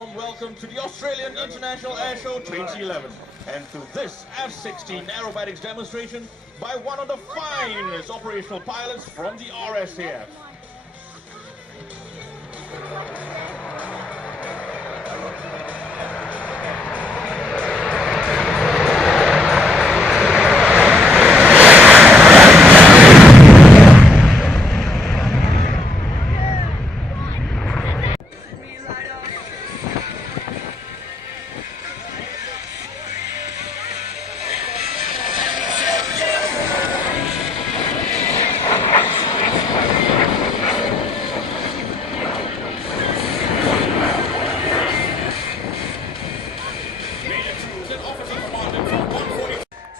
Welcome to the Australian International Airshow 2011 and to this F16 aerobatics demonstration by one of the finest operational pilots from the RSAF.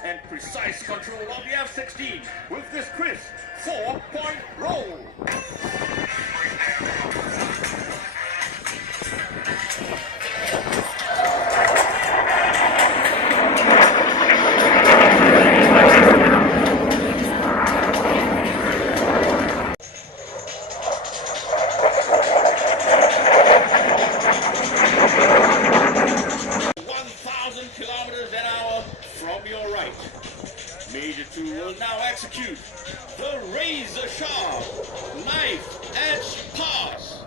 And precise control of the F-16 with this crisp 4-point roll. 1,000 kilometers an hour from your right. Major 2 will now execute the razor-sharp knife edge pass.